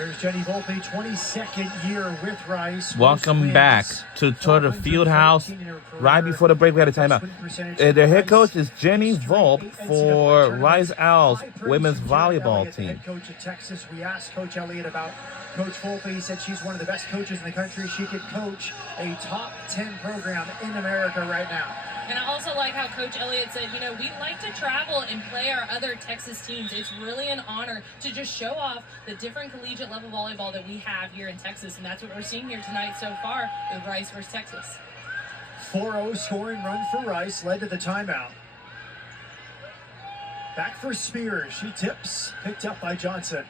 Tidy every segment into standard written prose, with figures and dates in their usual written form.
There's Jenny Volpe, 22nd year with Rice. Welcome back to the Field House. Right before the break, we had a timeout. Their head coach is Jenny Volpe for Rice Owls women's volleyball team. Head coach of Texas. We asked Coach Elliott about Coach Volpe. He said she's one of the best coaches in the country. She could coach a top 10 program in America right now. And I also like how Coach Elliott said, we like to travel and play our other Texas teams. It's really an honor to just show off the different collegiate level volleyball that we have here in Texas. And that's what we're seeing here tonight so far with Rice versus Texas. 4-0 scoring run for Rice led to the timeout. Back for Spears. She tips, picked up by Johnson.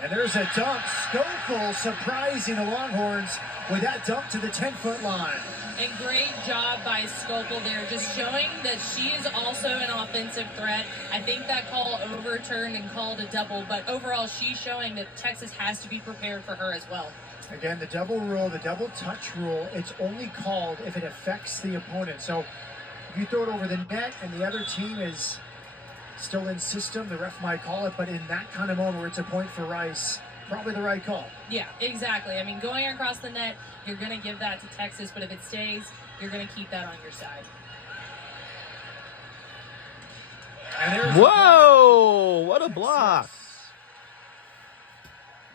And there's a dunk. Scopel surprising the Longhorns with that dunk to the 10-foot line. And great job by Scopel there, just showing that she is also an offensive threat. I think that call overturned and called a double, but overall she's showing that Texas has to be prepared for her as well. Again, the double rule, the double touch rule, it's only called if it affects the opponent. So if you throw it over the net and the other team is still in system, the ref might call it, but in that kind of moment where it's a point for Rice, probably the right call. Yeah, exactly. I mean, going across the net, you're going to give that to Texas, but if it stays, you're going to keep that on your side. And whoa! What a block!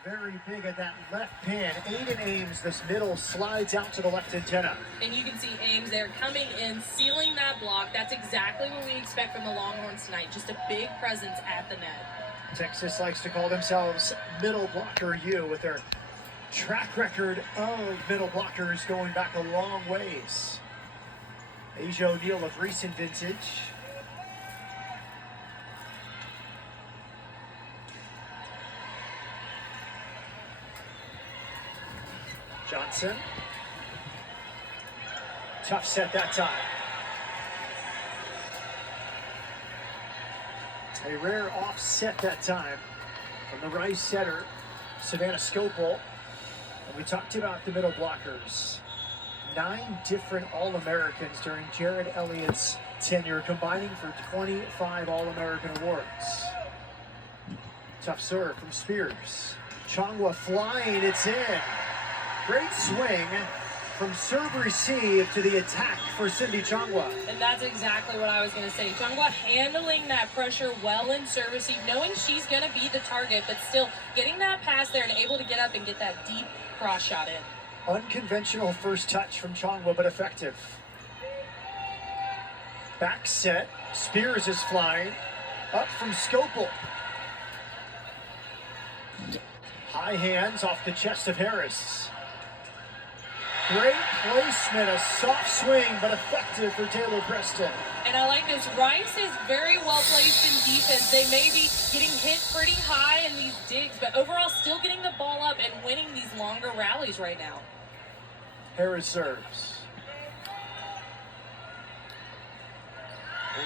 Very big at that left pin. Aiden Ames, this middle slides out to the left antenna. And you can see Ames there coming in, sealing that block. That's exactly what we expect from the Longhorns tonight. Just a big presence at the net. Texas likes to call themselves middle blocker U with their track record of middle blockers going back a long ways. Asia O'Neal of recent vintage. Johnson. Tough set that time. A rare offset that time from the Rice setter, Savannah Scopel. And we talked about the middle blockers. 9 different All-Americans during Jared Elliott's tenure, combining for 25 All-American awards. Tough serve from Spears. Chongwa flying, it's in. Great swing from serve receive to the attack for Cindy Chongwa. And that's exactly what I was going to say. Chongwa handling that pressure well in serve receive, knowing she's going to be the target, but still getting that pass there and able to get up and get that deep cross shot in. Unconventional first touch from Chongwa, but effective. Back set. Spears is flying. Up from Scopel. High hands off the chest of Harris. Great placement, a soft swing, but effective for Taylor Preston. And I like this. Rice is very well placed in defense. They may be getting hit pretty high in these digs, but overall still getting the ball up and winning these longer rallies right now. Harris serves.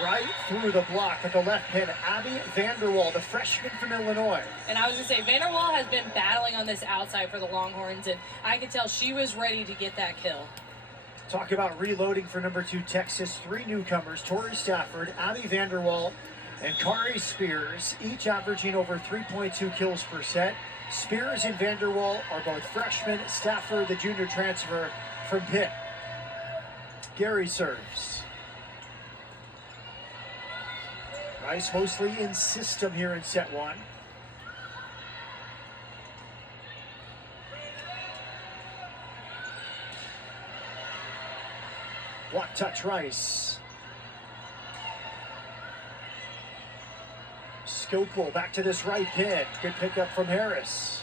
Right through the block at the left pin, Abby Vanderwall, the freshman from Illinois. And I was going to say, Vanderwall has been battling on this outside for the Longhorns, and I could tell she was ready to get that kill. Talk about reloading for number 2 Texas. 3 newcomers, Tori Stafford, Abby Vanderwall, and Kari Spears, each averaging over 3.2 kills per set. Spears and Vanderwall are both freshmen. Stafford, the junior transfer from Pitt. Gary serves. Rice mostly in system here in set 1. Block touch Rice. Scopel back to this right pin. Good pickup from Harris.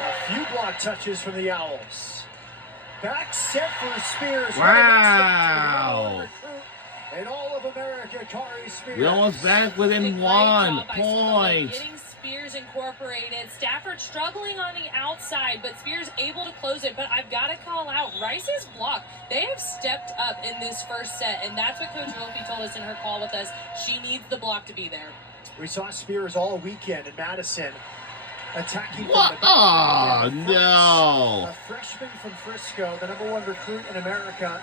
A few block touches from the Owls. Back set for Spears. Wow. And all of America, Kari Spears. We almost back within 1 point. Getting Spears incorporated. Stafford struggling on the outside, but Spears able to close it. But I've got to call out Rice's block. They have stepped up in this first set, and that's what Coach Volpe told us in her call with us. She needs the block to be there. We saw Spears all weekend in Madison attacking from What? the back. Oh, no. A freshman from Frisco, the #1 recruit in America,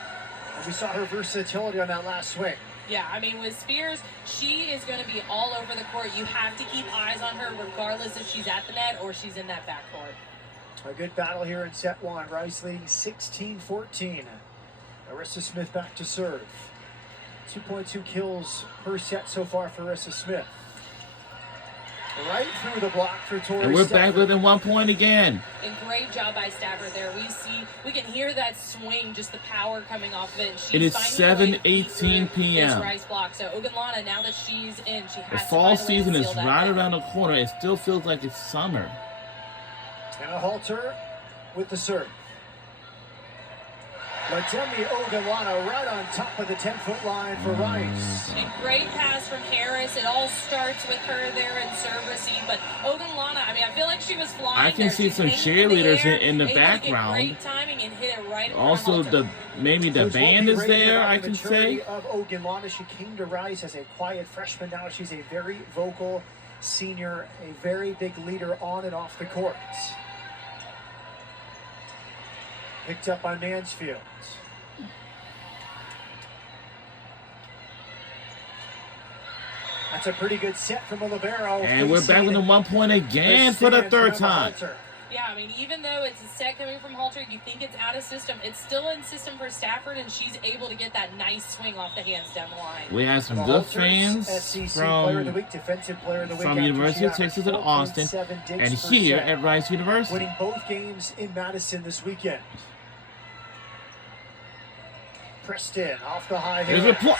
And we saw her versatility on that last swing. Yeah, I mean, with Spears, she is going to be all over the court. You have to keep eyes on her regardless if she's at the net or she's in that backcourt. A good battle here in set one. Rice leading 16-14. Arissa Smith back to serve. 2.2 kills per set so far for Arissa Smith. Right through the block for Tori And we're Stafford. back within 1 point again. And great job by Stafford there. We can hear that swing, just the power coming off of it. She's It is finding a way to beat 7:18 through p.m. This Rice block. So Ogunlana, now that she's in, she has The to fall find a way to season is seal that right net. around the corner. It still feels like it's summer. And a halter with the serve. Latemi Ogunlana right on top of the 10-foot line for Rice. And great pass from Harris. It all starts with her there in serve receive. But Ogunlana, I mean, I feel like she was flying. I can there. see She's some hanging in the cheerleaders air, in the able to get background. Great timing and hit it right in front of Also, Halter. maybe the Coach band Volpe is raving there, about I the can maturity say. of Ogunlana. She came to Rice as a quiet freshman. Now she's a very vocal senior, a very big leader on and off the court. Picked up by Mansfield. That's a pretty good set from a libero. And we're back within 1 point again for the third time. Yeah, I mean, even though it's a set coming from Halter, you think it's out of system. It's still in system for Stafford, and she's able to get that nice swing off the hands down the line. We have some good fans Player of the week, defensive player of the week from after University she of Texas at averaged Austin 4.7 digs and per here set, at Rice University. winning both games in Madison this weekend. Preston off the high Here's hill. a plus.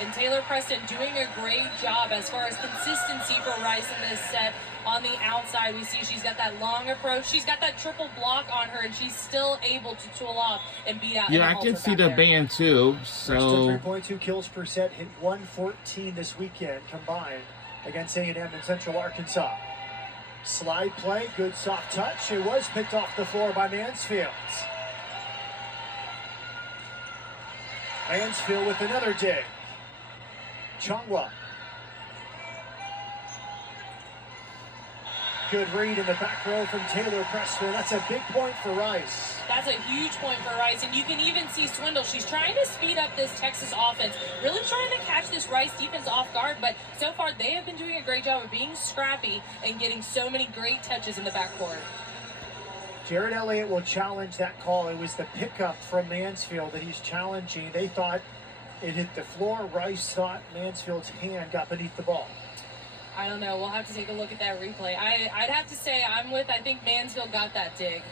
And Taylor Preston doing a great job as far as consistency for Rice in this set. On the outside, we see she's got that long approach. She's got that triple block on her, and she's still able to tool off and beat out. Yeah, I can see the band too. Preston So 3.2 kills per set, hit 114 this weekend combined against A&M and Central Arkansas. Slide play, good soft touch. It was picked off the floor by Mansfield. Mansfield with another dig. Chongwa. Good read in the back row from Taylor Preston. That's a big point for Rice. That's a huge point for Rice, and you can even see Swindle. She's trying to speed up this Texas offense, really trying to catch this Rice defense off guard, but so far they have been doing a great job of being scrappy and getting so many great touches in the backcourt. Jared Elliott will challenge that call. It was the pickup from Mansfield that he's challenging. They thought it hit the floor. Rice thought Mansfield's hand got beneath the ball. I don't know. We'll have to take a look at that replay. I'd have to say I think Mansfield got that dig.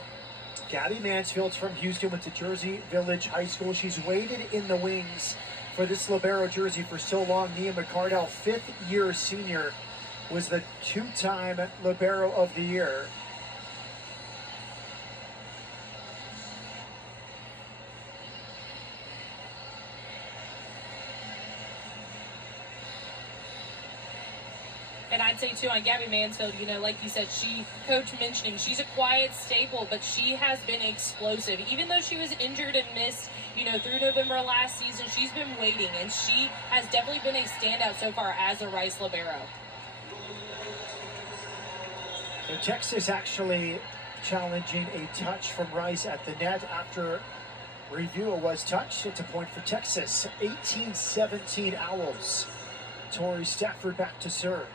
Gabby Mansfield's from Houston, went to Jersey Village High School. She's waited in the wings for this libero jersey for so long. Nia McCardell, fifth-year senior, was the two-time libero of the year. And I'd say, too, on Gabby Mansfield, you know, like you said, Coach mentioning, she's a quiet staple, but she has been explosive. Even though she was injured and missed, you know, through November last season, she's been waiting, and she has definitely been a standout so far as a Rice libero. So Texas actually challenging a touch from Rice at the net after review. It was touched. It's a point for Texas. 18-17 Owls. Tori Stafford back to serve.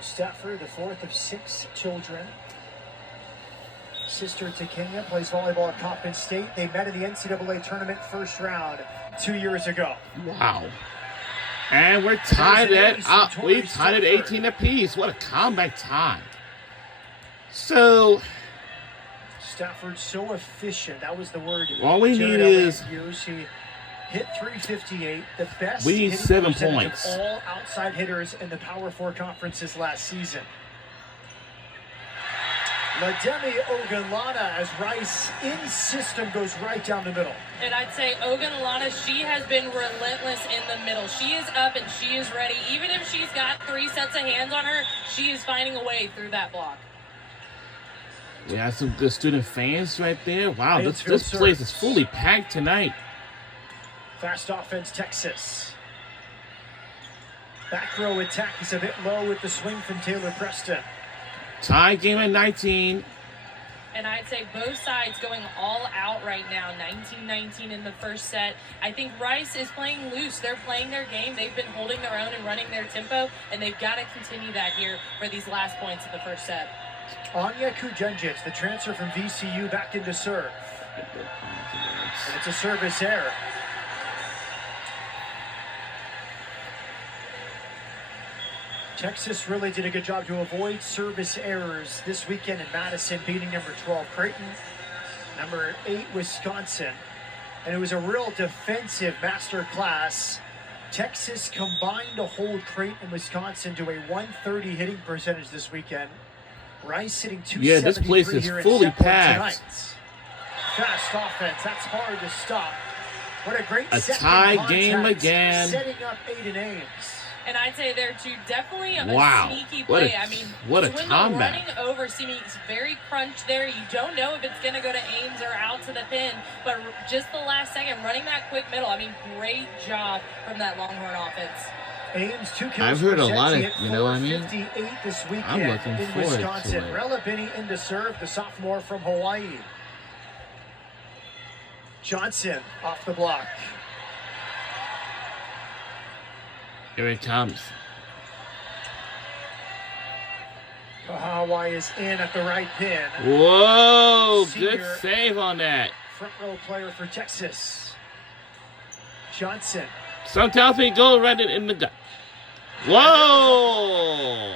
Stafford, the fourth of 6 children. Sister to Kenya, plays volleyball at Coppin State. They met in the NCAA tournament first round 2 years ago. wow. And we're tied we tied at 18 apiece. What a comeback tie. So Stafford so efficient. That was the word. all we Jared need Elliott is used. She hit 358, the best we need hitting 7 percentage points. of all outside hitters in the Power 4 conferences last season. Lademi Ogunlana, as Rice in system, goes right down the middle. And I'd say Ogunlana, she has been relentless in the middle. She is up and she is ready. Even if she's got 3 sets of hands on her, she is finding a way through that block. We have some good student fans right there. Wow, this Mansfield place serves. is fully packed tonight. Fast offense, Texas. Back row attack is a bit low with the swing from Taylor Preston. Tie game at 19. And I'd say both sides going all out right now. 19-19 in the first set. I think Rice is playing loose. They're playing their game. They've been holding their own and running their tempo, and they've got to continue that here for these last points of the first set. Anya Kujenjic, the transfer from VCU, back into serve. And it's a service error. Texas really did a good job to avoid service errors this weekend in Madison, beating number 12 Creighton, number 8 Wisconsin. And it was a real defensive masterclass. Texas combined to hold Creighton and Wisconsin to a 130 hitting percentage this weekend. Rice hitting 273 Yeah, this place is here in fully set one packed. tonight. Fast offense, that's hard to stop. What a great A second tie contact, game again. setting up Aiden Ames. And I'd say they're definitely a Wow. sneaky What play. a- I mean, what a Swindle comeback. running over seeming very crunched there. You don't know if it's going to go to Ames or out to the pin, but just the last second, running that quick middle. I mean, great job from that Longhorn offense. Ames 2 kills. I've heard a per lot set. of- He hit you know what I mean? 458 this weekend I'm looking in forward to Wisconsin. it. Rella Binney into serve, the sophomore from Hawaii. Johnson off the block. Here it comes. Hawaii is in at the right pin. Whoa, Senior. good save on that. Front row player for Texas. Johnson. Some tells me go right in the gut. Whoa!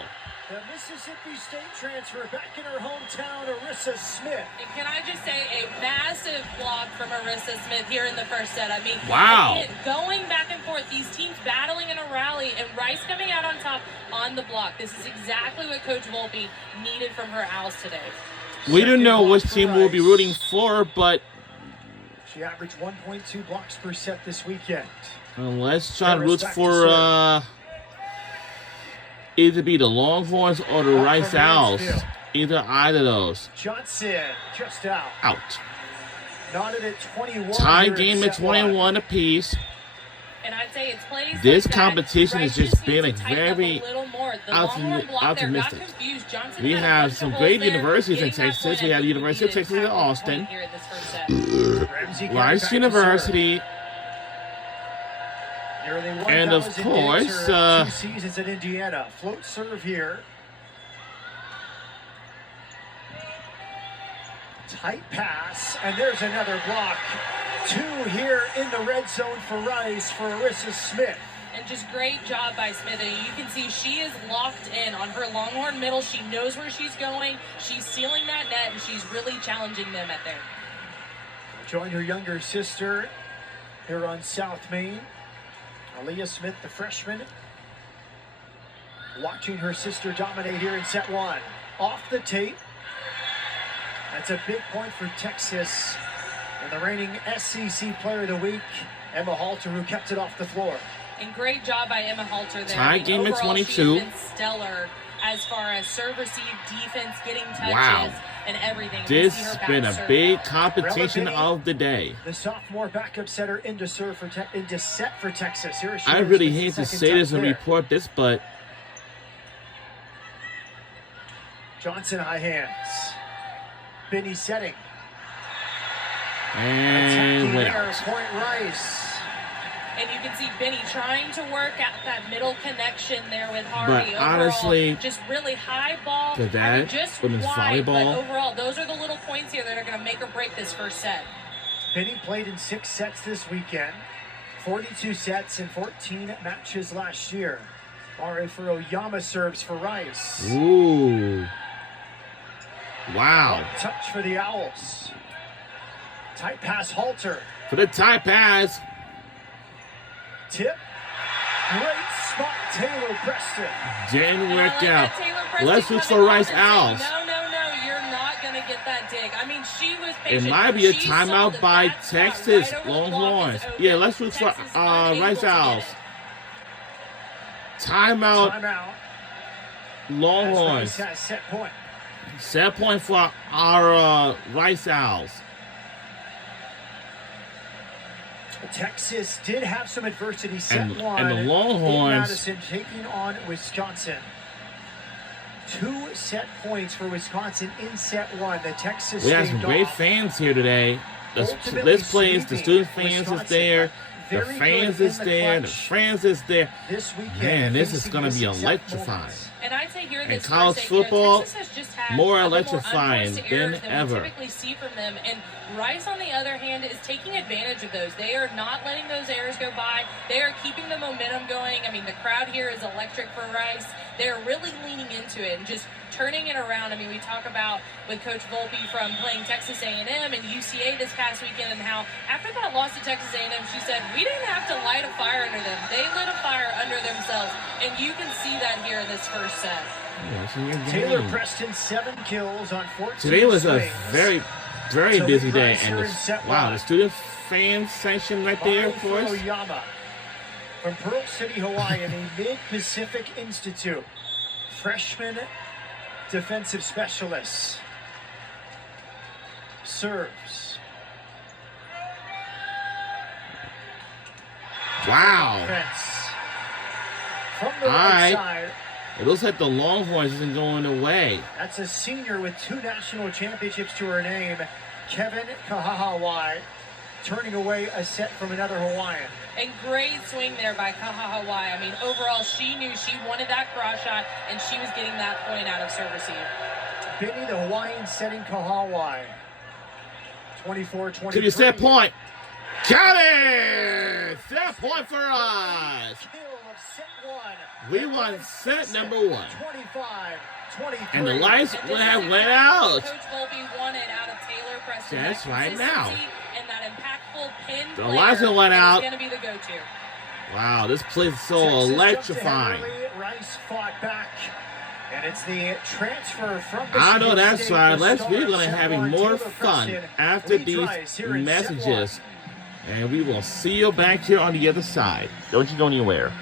The Mississippi State transfer back in her hometown, Arissa Smith. And can I just say a massive block from Arissa Smith here in the first set. I mean, Wow. again, going back and forth, these teams battling in a rally, and Rice coming out on top on the block. This is exactly what Coach Volpe needed from her Owls today. We don't know Second which block for team we'll be Rice. rooting for, but She averaged 1.2 blocks per set this weekend. let's try to Harris root back to for either be the Longhorns or the Up Rice from Owls. Mansfield. Either either of those. Johnson just out. Out. Knotted at 21. Tie here in game at set one. 21 apiece. And I'd say it's plays This like that, competition Rice has just needs been to a tighten up very little more. The optimi- Longhorn block there got optimistic. confused. Johnson We had a have bunch some of great holes there, universities in getting that Texas. point. We have I think University of we need Texas in a tackle Austin. point here in this first set. Ramsey Gary back Rice to serve. University. Nearly And of 1,000 course, hits or 2 seasons in Indiana. Float serve here. Tight pass, and there's another block. 2 here in the red zone for Rice for Arissa Smith. And just great job by Smith. And you can see she is locked in on her Longhorn middle. She knows where she's going. She's sealing that net, and she's really challenging them at there. Joined her younger sister here on South Main. Aaliyah Smith, the freshman, watching her sister dominate here in set 1. Off the tape. That's a big point for Texas. And the reigning SEC Player of the Week, Emma Halter, who kept it off the floor. And great job by Emma Halter there. Tie game at overall, 22. She's been stellar as far as serve, receive, defense, getting touches, Wow. and everything. We This see her has back been a serve big well. competition of the day. The sophomore backup setter into serve for into set for Texas. Here she I is really with the hate to second say this touch and there. report this, but Johnson high hands. Binney setting. and Attacking went there, out. point Rice. And you can see Benny trying to work at that middle connection there with But Harvey. Overall, honestly, just really high ball. to I mean, that, just women's wide, but volleyball. overall, those are the little points here that are going to make or break this first set. Binney played in 6 sets this weekend. 42 sets in 14 matches last year. Mari Furoyama serves for Rice. Ooh. Wow. Touch for the Owls. Tight pass, Halter. For the tie pass. Tip. Great spot, Taylor Preston. Didn't And I work like out. that Taylor Preston Let's look coming for off Rice and saying, Owls. No, you're not going to get that dig. I mean, she was patient. It might be a She saw timeout that by that spot Texas right over the block Longhorns. is open. Yeah, let's look for Texas unable Rice to get Owls. it. Timeout Timeout. As Longhorns. Rice has set point. Set point for our Rice Owls. Texas did have some adversity. Set And one. the in Longhorns. Madison taking on Wisconsin. 2 set points for Wisconsin in set 1. The Texas We have some staved great off. fans here today. Ultimately This place, the sweeping student fans is Wisconsin, there. The very fans good is in the there. The clutch friends is there. this weekend. Man, this is facing going to be this exact electrifying. moment. And I'd say here And this college first set, you know, football, Texas has just had more a little electrifying unforced than errors ever. we typically see from them. And Rice, on the other hand, is taking advantage of those. They are not letting those errors go by. They are keeping the momentum going. I mean, the crowd here is electric for Rice. They're really leaning into it and just turning it around. I mean, we talk about with Coach Volpe from playing Texas A&M and UCA this past weekend, and how after that loss to Texas A&M, she said, we didn't have to light a fire under them. They lit a fire under themselves, and you can see that here in this first set. Yeah, it's in your Taylor game. Preston, 7 kills on 14 Today was a swings. very So busy Lee day, Rice and here in set wow, one. the student fan section right there Bobby for us. Furoyama from Pearl City, Hawaii, and a Mid-Pacific Institute. Freshman defensive specialist. Serves. Wow, Defense. From the All right right. side. it looks like the Longhorns isn't going away. That's a senior with 2 national championships to her name, Kevin Kahahawai, turning away a set from another Hawaiian. And great swing there by Kahahawai. I mean, overall, she knew she wanted that cross shot, and she was getting that point out of serve receive. Benny, the Hawaiian, setting Kahahawai. 24-23. To the set point. Got it! Set point for us. Kill of set 1. We won set number 1. 25-23. And the lights And this went is out. exactly what Coach Volpe wanted out of Taylor Preston. That's That right now. consistency and that impactful pin The player lights went that is out. going to be the go-to. Wow, this place is so Texas jumped electrifying. ahead early. Rice fought back. And it's the transfer from I know Michigan that's State, right. the We're star going to set having one, more Taylor fun Preston, after leads these Rice here in set messages. one. And we will see you back here on the other side. Don't you go anywhere.